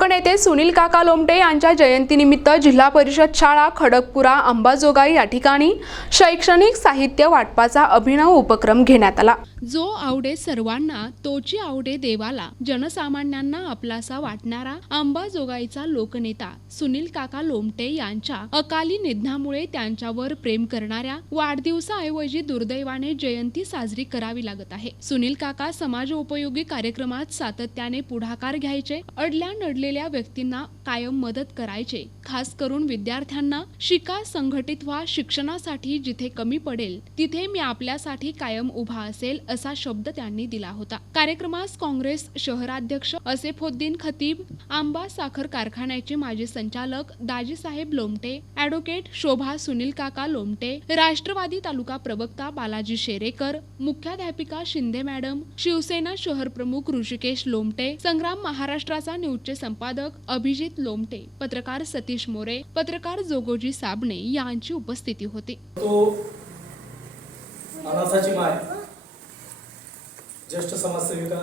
लोकनेते सुनील काका लोमटे यांच्या जयंतीनिमित्त जिल्हा परिषद शाळा खडकपुरा अंबाजोगाई या ठिकाणी शैक्षणिक साहित्य वाटपाचा अभिनव उपक्रम घेण्यात आला। जो आवडे सर्वांना तोची आवडे देवाला जनसामान्यांना आपलासा वाटणारा अंबाजोगाईचा लोकनेता सुनील काका लोमटे यांच्या अकाली निधनामुळे त्यांच्यावर प्रेम करणाऱ्या वाढदिवसाऐवजी दुर्दैवाने जयंती साजरी करावी लागत आहे। सुनील काका समाजोपयोगी कार्यक्रमात सातत्याने पुढाकार घ्यायचे, अडल्या नडलेल्या व्यक्तींना कायम मदत करायचे, खास करून विद्यार्थ्यांना शिका, संघटित व्हा, शिक्षणासाठी जिथे कमी पडेल तिथे मी आपल्यासाठी कायम उभा असेल असा शब्द त्यांनी दिला होता। कार्यक्रमास काँग्रेस शहराध्यक्ष असेफुद्दीन खतीब, आंबा साखर कारखान्याचे माजी संचालक दाजीसाहेब लोमटे, ॲडव्होकेट शोभा सुनील काका लोमटे, राष्ट्रवादी तालुका प्रवक्ता बालाजी शेरेकर, मुख्याध्यापिका शिंदे मॅडम, शिवसेना शहर प्रमुख ऋषिकेश लोमटे, संग्राम महाराष्ट्राचा न्यूजचे संपादक अभिजित लोमटे, पत्रकार सतीश मोरे, पत्रकार जोगोजी साबणे यांची उपस्थिती होती। ज्येष्ठ समाजसेविका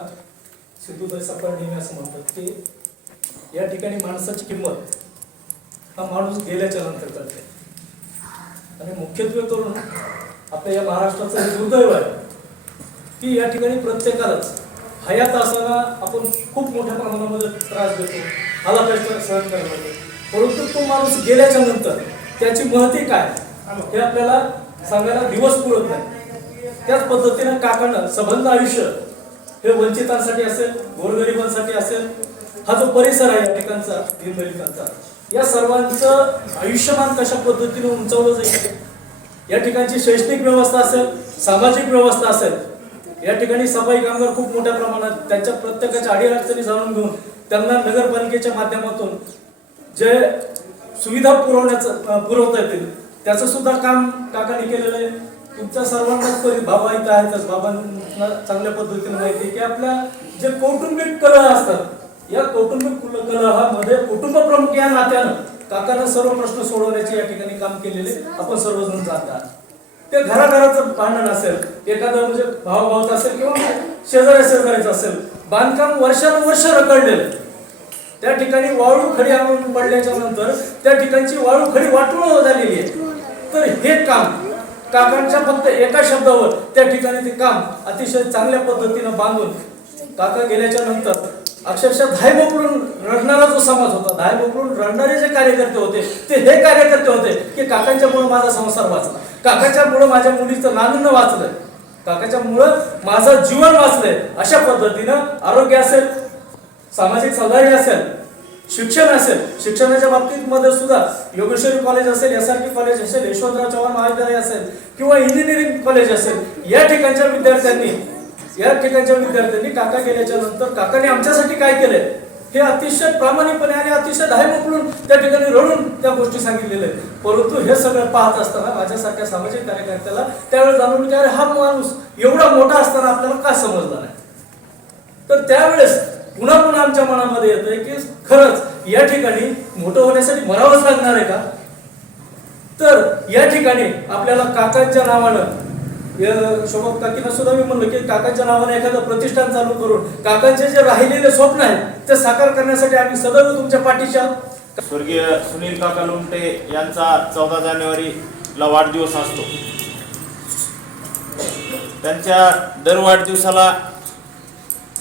सिद्धूताई सपकाळ नेहमी असं म्हणतात की या ठिकाणी माणसाची किंमत हा माणूस गेल्याच्या नंतर कळते आणि मुख्यत्वे करून आपल्या या महाराष्ट्राचं हे दुर्दैव आहे की या ठिकाणी प्रत्येकालाच हयात असताना आपण खूप मोठ्या प्रमाणामध्ये त्रास देतो, हालाकष्ट सहन करायला लागतो, परंतु तो माणूस गेल्याच्या नंतर त्याची महती काय हे आपल्याला सांगायला दिवस पुरत नाही। त्याच पद्धतीने काकांना सबंध आयुष्य हे वंचितांसाठी असेल, गोरगरिबांसाठी असेल, हा जो परिसर आहे या ठिकाणचा दीनदलितांचा, या सर्वांचं आयुष्यमान कशा पद्धतीने उंचावलं जाईल, या ठिकाणची शैक्षणिक व्यवस्था असेल, सामाजिक व्यवस्था असेल, या ठिकाणी सफाई कामगार खूप मोठ्या प्रमाणात त्यांच्या प्रत्येकाच्या अडीअडचणी जाणून घेऊन त्यांना नगरपालिकेच्या माध्यमातून जे सुविधा पुरवता येतील त्याचं सुद्धा काम काकांनी केलेलं आहे। तुमच्या सर्वांनाच बाबा इथं आहेतच, बाबांना चांगल्या पद्धतीने माहिती की आपल्या जे कौटुंबिक कलह असतात, या कौटुंबिक कलहामध्ये कुटुंब प्रमुख या नात्यानं काकांना सर्व प्रश्न सोडवण्याचे या ठिकाणी काम केलेले आपण सर्वजण जाणतात। ते घराघराचं भांडण असेल, एखादं म्हणजे भावाभावाचं असेल किंवा शेजाऱ्याचं असेल, बांधकाम वर्षानुवर्ष रखडलेलं, त्या ठिकाणी वाळू खडी आणून पडल्याच्या नंतर त्या ठिकाणची वाळू खडी वाटून झालेली आहे। तर हे काम काकांच्या फक्त एका शब्दावर त्या ठिकाणी ते काम अतिशय चांगल्या पद्धतीने बांधून काका गेल्याच्या नंतर अक्षरशः धाय मोकळून रडणारा जो समाज होता, धाय मोकळून रडणारे जे कार्यकर्ते होते ते हे कार्यकर्ते होते की काकांच्यामुळे माझा संसार वाचला, काकांच्यामुळे माझ्या मुलीचं नांदणं वाचलंय, काकांच्यामुळे माझं जीवन वाचलंय। अशा पद्धतीनं आरोग्य असेल, सामाजिक सहकार्य असेल, शिक्षण असेल, शिक्षणाच्या बाबतीत मध्ये सुद्धा योगेश्वरी कॉलेज असेल, SRK कॉलेज असेल, यशवंतराव चव्हाण महाविद्यालय असेल किंवा इंजिनिअरिंग कॉलेज असेल, या ठिकाणच्या विद्यार्थ्यांनी काका गेल्याच्या नंतर काकाने आमच्यासाठी काय केलंय हे अतिशय प्रामाणिकपणे आणि अतिशय धाय मोकळून त्या ठिकाणी रडून त्या गोष्टी सांगितलेल्या आहेत। परंतु हे सगळं पाहत असताना माझ्यासारख्या सामाजिक कार्यकर्त्याला त्यावेळेस जाणून की अरे हा माणूस एवढा मोठा असताना आपल्याला का समजला नाही। तर त्यावेळेस पुन्हा पुन्हा आमच्या मनामध्ये येतंय की खरंच या ठिकाणी मोठं होण्यासाठी मरावंच लागणार आहे का। तर या ठिकाणी आपल्याला काकांच्या नावानं, शोभा काकींना सुद्धा मी म्हणलं की काकांच्या नावाने एखादं प्रतिष्ठान चालू करून काकांचे जे राहिलेले स्वप्न आहेत ते साकार करण्यासाठी आम्ही सदैव तुमच्या पाठीशी आहोत। स्वर्गीय सुनील काका लोमटे यांचा 14 जानेवारीला वाढदिवस असतो। त्यांच्या दर वाढदिवसाला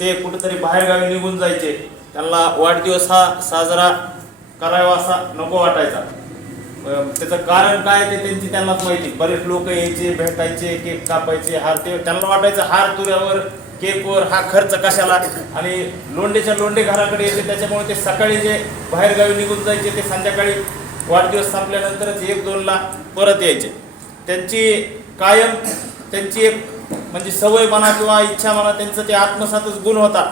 ते कुठेतरी बाहेरगावी निघून जायचे, त्यांना वाढदिवस हा साजरा करावा असा नको वाटायचा। त्याचं कारण काय ते त्यांनाच माहिती। बरेच लोक यायचे, भेटायचे, केक कापायचे, हार, ते त्यांना वाटायचं हार तुऱ्यावर, केकवर हा खर्च कशाला, आणि लोंढेच्या लोंढे घराकडे यायचे, त्याच्यामुळे ते सकाळी जे बाहेरगावी निघून जायचे ते संध्याकाळी वाढदिवस संपल्यानंतरच 1-2ला परत यायचे। त्यांची कायम त्यांची एक म्हणजे सवय म्हणा किंवा इच्छा म्हणा, त्यांचं ते आत्मसातच गुण होता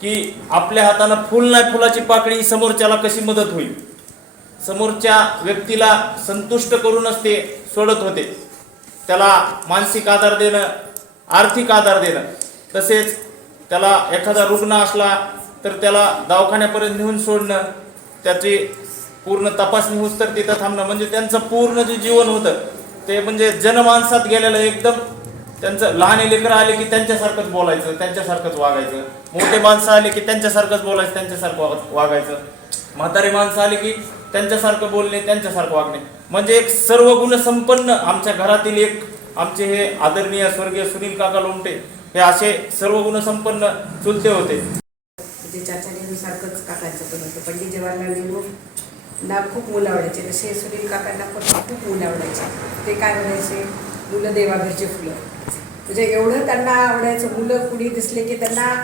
की आपल्या हातानं फुल नाही, फुलाची पाकळी समोरच्याला कशी मदत होईल, समोरच्या व्यक्तीला संतुष्ट करूनच ते सोडत होते। त्याला मानसिक आधार देणं, आर्थिक आधार देणं, तसेच त्याला एखादा रुग्ण असला तर त्याला दवाखान्यापर्यंत नेऊन सोडणं, त्याची पूर्ण तपासणी होऊस तर तिथं थांबणं, म्हणजे त्यांचं पूर्ण जे जीवन होतं ते म्हणजे जनमानसात गेलेलं एकदम त्यांचं लहान लेकरं आले की त्यांच्यासारखंच बोलायचं, त्यांच्यासारखंच वागायचं. मोठे माणसं आले की त्यांच्यासारखंच बोलायचं, त्यांच्यासारखं वागायचं. म्हातारे माणसं आले की त्यांच्यासारखं बोलणे, त्यांच्यासारखं वागणे. म्हणजे एक सर्व गुण संपन्न आमच्या घरातील एक आमचे हे आदरणीय स्वर्गीय सुनील काका लोमटे हे असे सर्व गुण संपन्न चुलते होते. म्हणजे चाचा नेहरूसारखंच काकांचं पण होतं. पंडित जवाहरलाल नेहरूंना खूप मुलं आवडायचे, तसे सुनील काकांना पण खूप मुलं आवडायचे. ते काय म्हणायचे, मुलं देवाघरचे फुलं. म्हणजे एवढं त्यांना आवडायचं. मुलं कुणी दिसले की त्यांना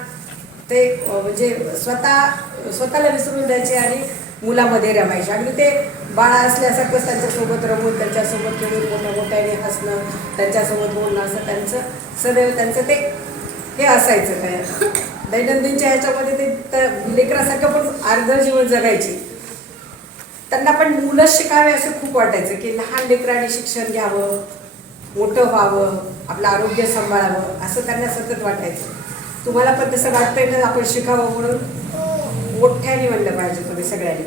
ते म्हणजे स्वतःला विसरून द्यायचे आणि मुलामध्ये रमायचे. अगदी ते बाळा असल्यासारखंच त्यांच्यासोबत रमून, त्यांच्यासोबत खेळून, मोठ्याने हसणं, त्यांच्यासोबत बोलणं, असं त्यांचं सदैव त्यांचं ते हे असायचं. काय दैनंदिनच्या ह्याच्यामध्ये ते लेकरासारखं पण अर्ध जीवन जगायचे. त्यांना पण मुलं शिकावे असं खूप वाटायचं की लहान लेकरांनी शिक्षण घ्यावं, मोठं व्हावं, आपलं आरोग्य सांभाळावं, असं त्यांना सतत वाटायचं. तुम्हाला पण तसं वाटतंय ना, आपण शिकावं म्हणून मोठ्याने म्हणलं पाहिजे तुम्ही सगळ्यांनी.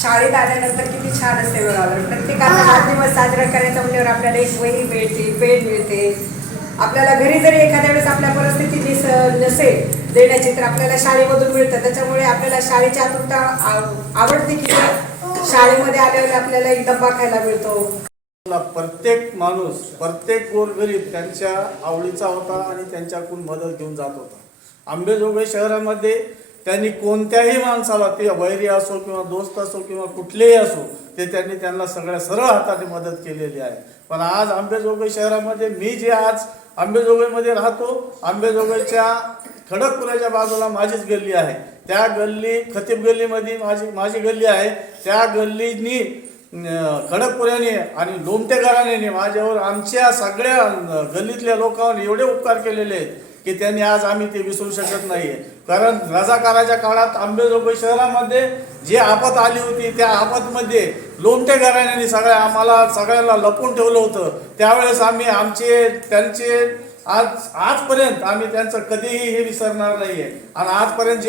शाळेत आल्यानंतर किती छान असते वेळावर. प्रत्येकाचा हा दिवस साजरा करायचा म्हणल्यावर आपल्याला एक वही मिळते, पेन मिळते. आपल्याला घरी जरी एखाद्या वेळेस आपल्या परिस्थिती नसेल देण्याची तर आपल्याला शाळेमधून मिळतं. त्याच्यामुळे आपल्याला शाळेची आतुरता आवडते की शाळेमध्ये आल्यावर आपल्याला एक डब्बा खायला मिळतो. प्रत्येक माणूस, प्रत्येक गोरगरीब त्यांच्या आवडीचा होता आणि त्यांच्याकडून मदत घेऊन जात होता. अंबेजोगाई शहरामध्ये त्यांनी कोणत्याही माणसाला, ते वैरी असो किंवा दोस्त असो किंवा कुठलेही असो, ते त्यांनी त्यांना सगळ्या सरळ हाताने मदत केलेली आहे. पण आज अंबेजोगाई शहरामध्ये मी जे आज अंबेजोगाईमध्ये राहतो, अंबेजोगाईच्या खडकपुराच्या बाजूला माझीच गल्ली आहे. त्या गल्ली खतीब गल्लीमध्ये माझी गल्ली आहे. त्या गल्लीनी खडकपुऱ्याने आणि लोमटे घराण्याने माझ्यावर, आमच्या सगळ्या गल्लीतल्या लोकांवर एवढे उपकार केलेले आहेत की त्यांनी आज आम्ही ते विसरू शकत नाही. कारण रजाकाराच्या काळात अंबेजोगाई शहरामध्ये जी आपत आली होती, त्या आपतमध्ये लोमटे घराण्याने आम्हाला सगळ्यांना लपून ठेवलं होतं. त्यावेळेस आम्ही त्यांचे आजपर्यंत आम्ही त्यांचं कधीही हे विसरणार नाहीये. आणि आजपर्यंत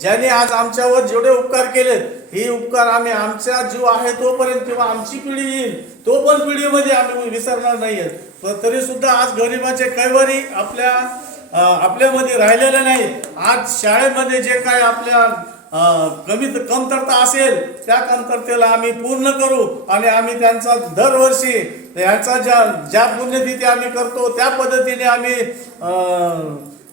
ज्याने आज आमच्यावर जेवढे उपकार केलेत, हे उपकार आम्ही आमचा जीव आहे तोपर्यंत किंवा आमची पिढी येईल तो पण पिढीमध्ये आम्ही विसरणार नाहीये. तरी सुद्धा आज गरिबाचे कैवारी आपल्यामध्ये राहिलेले नाही. आज शाळेमध्ये जे काय आपल्या कमतरता असेल त्या कमतरतेला आम्ही पूर्ण करू आणि आम्ही त्यांचा दरवर्षी यांचा ज्या पुण्यतिथी आम्ही करतो त्या पद्धतीने आम्ही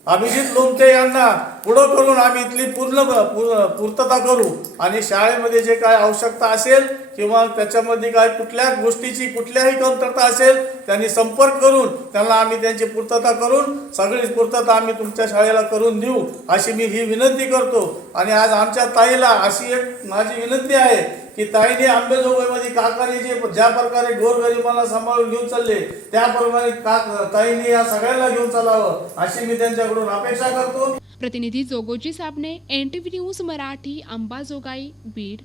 अभिजित लोमटे यांना पुढं करून आम्ही इथली पूर्तता करू. आणि शाळेमध्ये जे काय आवश्यकता असेल किंवा त्याच्यामध्ये काय कुठल्या गोष्टीची कुठल्याही कमतरता असेल त्यांनी संपर्क करून त्यांना आम्ही त्यांची पूर्तता करून सगळी पूर्तता आम्ही तुमच्या शाळेला करून देऊ अशी मी ही विनंती करतो. आणि आज आमच्या ताईला अशी एक माझी विनंती आहे की ताईने अंबेजोगाईमध्ये काकाने ज्या प्रकारे गोरगरिबांना सांभाळून घेऊन चालले त्याप्रमाणे ताईने या सगळ्यांना घेऊन चालावं अशी मी त्यांच्याकडून अपेक्षा करतो. प्रतिनिधी जोगोजी साबणे, NTV न्यूज मराठी, अंबाजोगाई, बीड.